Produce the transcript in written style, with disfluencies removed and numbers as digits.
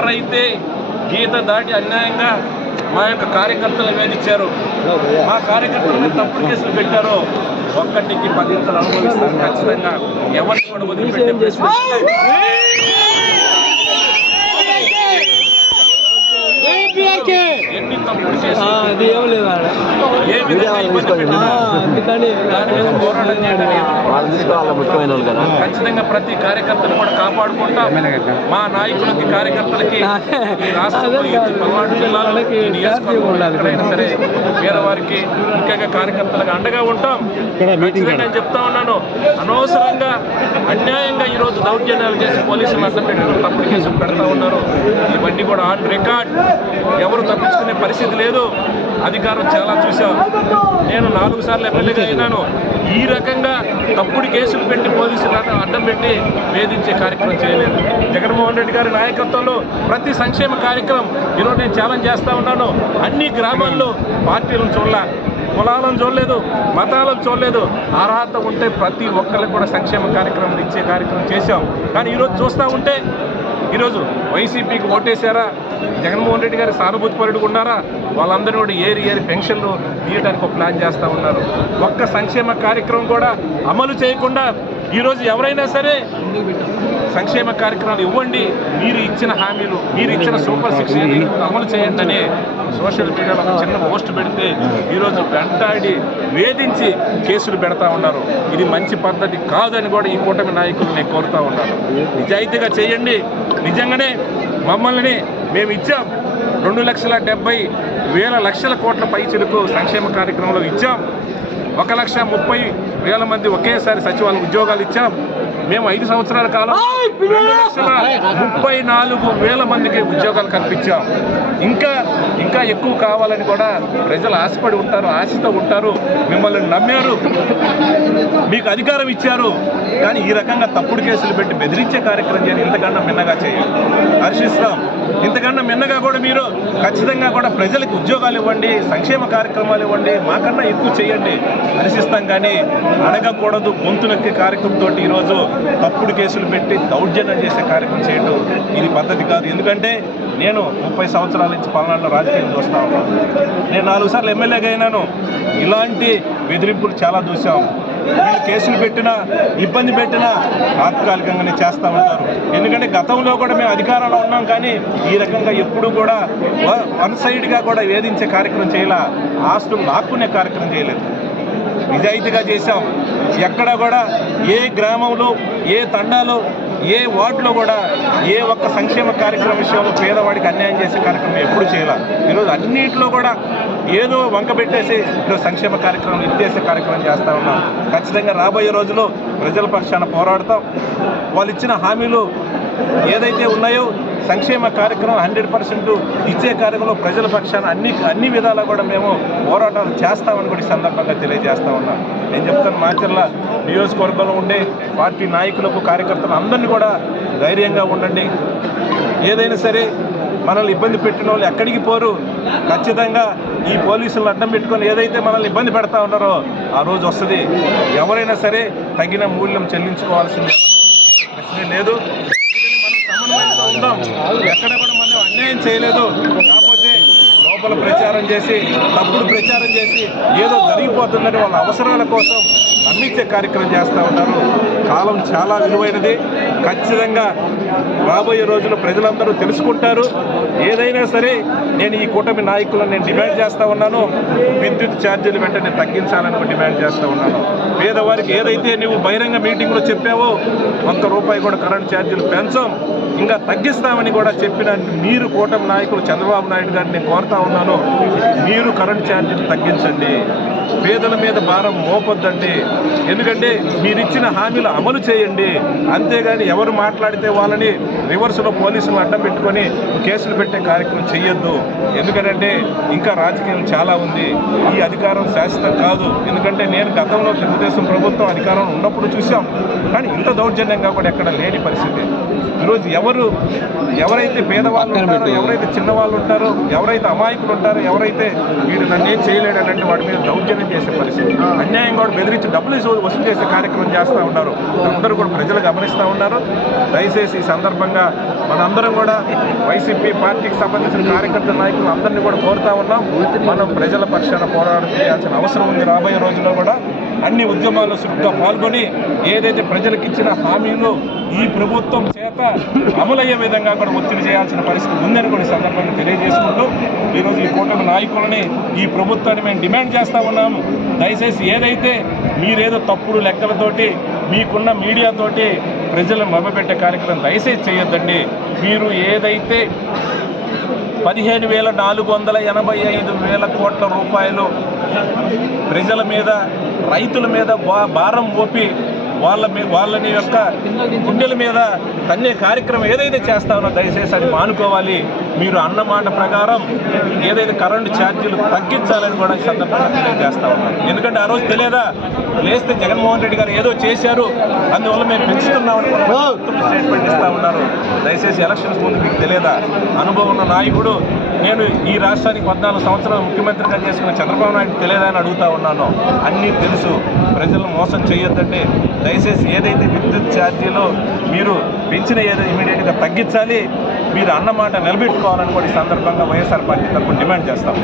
ఎవరైతే గీత దాటి అన్యాయంగా మా యొక్క కార్యకర్తలు వేధించారు, మా కార్యకర్తల మీద తప్పుడు కేసులు పెట్టారో ఒక్కటికి 10 ఇంతలు అనుభవిస్తారు. ఖచ్చితంగా ఎవరిని కూడా వదిలిపెట్టే ప్రశ్న ఎన్ని తప్పుడు కేసులు ఏ విధంగా ఇబ్బంది పెట్టినా పోరాటం చేయడానికి ఖచ్చితంగా ప్రతి కార్యకర్తను కూడా కాపాడుకుంటాం. మా నాయకులకి కార్యకర్తలకి ఈ రాష్ట్రంలో పల్నాడు జిల్లాలో ఎక్కడైనా సరే పేదవారికి ముఖ్యంగా కార్యకర్తలకు అండగా ఉంటాం. నేను చెప్తా ఉన్నాను, అనవసరంగా అన్యాయంగా ఈరోజు దౌర్జన్యాలు చేసి పోలీసులు అడ్డం పెట్టుకుని తప్పుడు కేసులు పెడతా ఉన్నారు. ఇవన్నీ కూడా ఆన్ రికార్డ్, ఎవరు తప్పించుకునే పరిస్థితి లేదు. అధికారం చాలా చూసాం. నేను 4 సార్లు ఎమ్మెల్యేగా అయినాను. ఈ రకంగా తప్పుడు కేసులు పెట్టి పోలీసులను అడ్డం పెట్టి వేధించే కార్యక్రమం చేయలేదు. జగన్మోహన్ రెడ్డి గారి నాయకత్వంలో ప్రతి సంక్షేమ కార్యక్రమం ఈరోజు నేను ఛాలెంజ్ చేస్తూ ఉన్నాను. అన్ని గ్రామాల్లో పార్టీలను చూడలే, కులాలను చూడలేదు, మతాలను చూడలేదు. అర్హత ఉంటే ప్రతి ఒక్కరికి కూడా సంక్షేమ కార్యక్రమం ఇచ్చే కార్యక్రమం చేశాం. కానీ ఈరోజు చూస్తూ ఉంటే ఈరోజు వైసీపీకి ఓటేశారా, జగన్మోహన్ రెడ్డి గారి సానుభూతిపరుడుగా ఉన్నారా, వాళ్ళందరూ కూడా ఏరి పెన్షన్లు తీయడానికి ఒక ప్లాన్ చేస్తూ ఉన్నారు. ఒక్క సంక్షేమ కార్యక్రమం కూడా అమలు చేయకుండా ఈరోజు ఎవరైనా సరే సంక్షేమ కార్యక్రమాలు ఇవ్వండి, మీరు ఇచ్చిన హామీలు, మీరు ఇచ్చిన సూపర్ 6 అమలు చేయండి అని సోషల్ మీడియాలో ఒక చిన్న పోస్ట్ పెడితే ఈరోజు వెంటాడి వేధించి కేసులు పెడతా ఉన్నారు. ఇది మంచి పద్ధతి కాదని కూడా ఈ కూటమి నాయకులు నేను కోరుతూ ఉన్నాను. నిజాయితీగా చేయండి. నిజంగానే మమ్మల్ని మేము ఇచ్చాం 2,70,000 కోట్ల పైచిలకు సంక్షేమ కార్యక్రమంలో ఇచ్చాం. 1,30,000 మంది ఒకేసారి సచివాలయ ఉద్యోగాలు ఇచ్చాం. మేము 5 సంవత్సరాల కాలం 2,34,000 మందికి ఉద్యోగాలు కల్పించాం. ఇంకా ఎక్కువ కావాలని కూడా ప్రజలు ఆశపడి ఉంటారు, ఆశతో ఉంటారు. మిమ్మల్ని నమ్మారు, మీకు అధికారం ఇచ్చారు. కానీ ఈ రకంగా తప్పుడు కేసులు పెట్టి బెదిరించే కార్యక్రమం చేయాలి. ఇంతకన్నా మిన్నగా చేయాలి, హర్షిస్తాం. ఇంతకన్నా మిన్నగా కూడా మీరు ఖచ్చితంగా కూడా ప్రజలకు ఉద్యోగాలు ఇవ్వండి, సంక్షేమ కార్యక్రమాలు ఇవ్వండి, మాకన్నా ఎక్కువ చేయండి, హర్షిస్తాం. కానీ అడగకూడదు గొంతునొక్కే కార్యక్రమంతో ఈరోజు తప్పుడు కేసులు పెట్టి దౌర్జన్యం చేసే కార్యక్రమం చేయడం ఇది పద్ధతి కాదు. ఎందుకంటే నేను 30 సంవత్సరాల నుంచి పల్నాడులో రాజకీయం చూస్తా ఉన్నాను. నేను 4 సార్లు ఎమ్మెల్యేగా అయినాను. ఇలాంటి బెదిరింపులు చాలా చూసాం. వీళ్ళు కేసులు పెట్టినా, ఇబ్బంది పెట్టినా తాత్కాలికంగానే చేస్తూ ఉంటారు. ఎందుకంటే గతంలో కూడా మేము అధికారంలో ఉన్నాం, కానీ ఈ రకంగా ఎప్పుడూ కూడా వన్ సైడ్గా కూడా వేధించే కార్యక్రమం చేయలే, ఆస్తులు లాక్కునే కార్యక్రమం చేయలేదు. నిజాయితీగా చేశాం. ఎక్కడ కూడా ఏ గ్రామంలో, ఏ తండాలో, ఏ వార్డులో కూడా ఏ ఒక్క సంక్షేమ కార్యక్రమం విషయంలో పేదవాడికి అన్యాయం చేసే కార్యక్రమం ఎప్పుడు చేయాలి. ఈరోజు అన్నింటిలో కూడా ఏదో వంక పెట్టేసి ఈరోజు సంక్షేమ కార్యక్రమం ఇచ్చేసే కార్యక్రమం చేస్తూ ఉన్నాం. ఖచ్చితంగా రాబోయే రోజుల్లో ప్రజల పక్షాన పోరాడతాం. వాళ్ళు ఇచ్చిన హామీలు ఏదైతే ఉన్నాయో సంక్షేమ కార్యక్రమం 100% ఇచ్చే కార్యక్రమంలో ప్రజల పక్షాన అన్ని విధాలా కూడా మేము పోరాటాలు చేస్తామని కూడా ఈ సందర్భంగా తెలియజేస్తా ఉన్నాం. నేను చెప్తాను, మాచర్ల నియోజకవర్గంలో ఉండే పార్టీ నాయకులకు, కార్యకర్తలు అందరినీ కూడా ధైర్యంగా ఉండండి. ఏదైనా సరే మనల్ని ఇబ్బంది పెట్టిన వాళ్ళు ఎక్కడికి పోరు. ఖచ్చితంగా ఈ పోలీసులను అడ్డం పెట్టుకొని ఏదైతే మనల్ని ఇబ్బంది పెడతా ఉన్నారో ఆ రోజు వస్తుంది. ఎవరైనా సరే తగిన మూల్యం చెల్లించుకోవాల్సిందే, ప్రశ్నే లేదు. ఉందాం, ఎక్కడ కూడా మనం అన్యాయం చేయలేదు. కాకపోతే లోపల ప్రచారం చేసి, తప్పుడు ప్రచారం చేసి ఏదో జరిగిపోతుందని వాళ్ళ అవసరాల కోసం నమ్మించే కార్యక్రమం చేస్తూ ఉంటారు. కాలం చాలా విలువైనది. ఖచ్చితంగా రాబోయే రోజుల్లో ప్రజలందరూ తెలుసుకుంటారు. ఏదైనా సరే నేను ఈ కూటమి నాయకులను నేను డిమాండ్ చేస్తూ ఉన్నాను. విద్యుత్ ఛార్జీలు వెంటనే తగ్గించాలని డిమాండ్ చేస్తూ ఉన్నాను. పేదవారికి ఏదైతే నువ్వు బహిరంగ మీటింగ్లో చెప్పావో ₹1 కూడా కరెంట్ ఛార్జీలు పెంచం, ఇంకా తగ్గిస్తామని కూడా చెప్పిన మీరు కూటమి నాయకులు చంద్రబాబు నాయుడు గారిని నేను కోరుతా ఉన్నాను. మీరు కరెంట్ ఛార్జీలు తగ్గించండి, పేదల మీద భారం మోపొద్దండి. ఎందుకంటే మీరు ఇచ్చిన హామీలు అమలు చేయండి. అంతేగాని ఎవరు మాట్లాడితే వాళ్ళని రివర్స్లో పోలీసులు అడ్డం పెట్టుకొని కేసులు పెట్టే కార్యక్రమం చేయొద్దు. ఎందుకంటే ఇంకా రాజకీయం చాలా ఉంది. ఈ అధికారం శాశ్వతం కాదు. ఎందుకంటే నేను గతంలో తెలుగుదేశం ప్రభుత్వం అధికారంలో ఉన్నప్పుడు చూసాం, కానీ ఇంత దౌర్జన్యంగా కూడా ఎక్కడ లేని పరిస్థితి. ఈరోజు ఎవరైతే పేదవాళ్ళు ఉంటారో, ఎవరైతే చిన్నవాళ్ళు ఉంటారో, ఎవరైతే అమాయకులు ఉంటారో, ఎవరైతే వీడు నన్ను ఏం చేయలేడనంటే వాడి మీద దౌర్జన్యం చేసే పరిస్థితి, అన్యాయం కూడా బెదిరించి డబ్బులు వసూలు చేసే కార్యక్రమం చేస్తూ ఉన్నారు. అందరూ కూడా ప్రజలు గమనిస్తూ ఉన్నారు. దయచేసి ఈ సందర్భంగా మనందరం కూడా వైసీపీ పార్టీకి సంబంధించిన కార్యకర్తల నాయకులు అందరినీ కూడా కోరుతా ఉన్నాం. మనం ప్రజల పక్షాన పోరాటం చేయాల్సిన అవసరం ఉంది. రాబోయే రోజుల్లో కూడా అన్ని ఉద్యమాల్లో చురుగ్గా పాల్గొని ఏదైతే ప్రజలకు ఇచ్చిన హామీలు ఈ ప్రభుత్వం చేత అమలయ్యే విధంగా కూడా ఒత్తిడి చేయాల్సిన పరిస్థితి ఉందని కూడా ఈ సందర్భంగా తెలియజేసుకుంటూ ఈరోజు ఈ కూటమి నాయకులని ఈ ప్రభుత్వాన్ని మేము డిమాండ్ చేస్తూ ఉన్నాము. దయచేసి ఏదైతే మీరేదో తప్పుడు లెక్కలతోటి మీకున్న మీడియాతోటి ప్రజలను మభ్యపెట్టే కార్యక్రమం దయచేసి చేయొద్దండి. మీరు ఏదైతే 15,485 కోట్ల రూపాయలు ప్రజల మీద రైతుల మీద భారం మోపి వాళ్ళని యొక్క గుండెల మీద తన్నే కార్యక్రమం ఏదైతే చేస్తామో దయచేసి అది మానుకోవాలి. మీరు అన్నమాట ప్రకారం ఏదైతే కరెంటు ఛార్జీలు తగ్గించాలని కూడా ఈ సందర్భంగా తెలియజేస్తా ఉన్నాం. ఎందుకంటే ఆ రోజు తెలియదా లేస్తే జగన్మోహన్ రెడ్డి గారు ఏదో చేశారు అందువల్ల మేము పెంచుతున్నామని స్టేట్మెంట్ ఇస్తూ ఉన్నారు. దయచేసి ఎలక్షన్స్ ముందు మీకు తెలియదా? అనుభవం ఉన్న నాయకుడు నేను ఈ రాష్ట్రానికి 14 సంవత్సరాలు ముఖ్యమంత్రిగా చేసుకున్న చంద్రబాబు నాయుడు తెలియదా అని అడుగుతా ఉన్నాను. అన్నీ తెలుసు. ప్రజలను మోసం చేయొద్దండి. దయచేసి ఏదైతే విద్యుత్ ఛార్జీలో మీరు పెంచిన ఏదో ఇమీడియట్గా తగ్గించాలి. మీరు అన్నమాట నిలబెట్టుకోవాలని కూడా ఈ సందర్భంగా వైఎస్ఆర్ పార్టీ తరఫున డిమాండ్ చేస్తాం.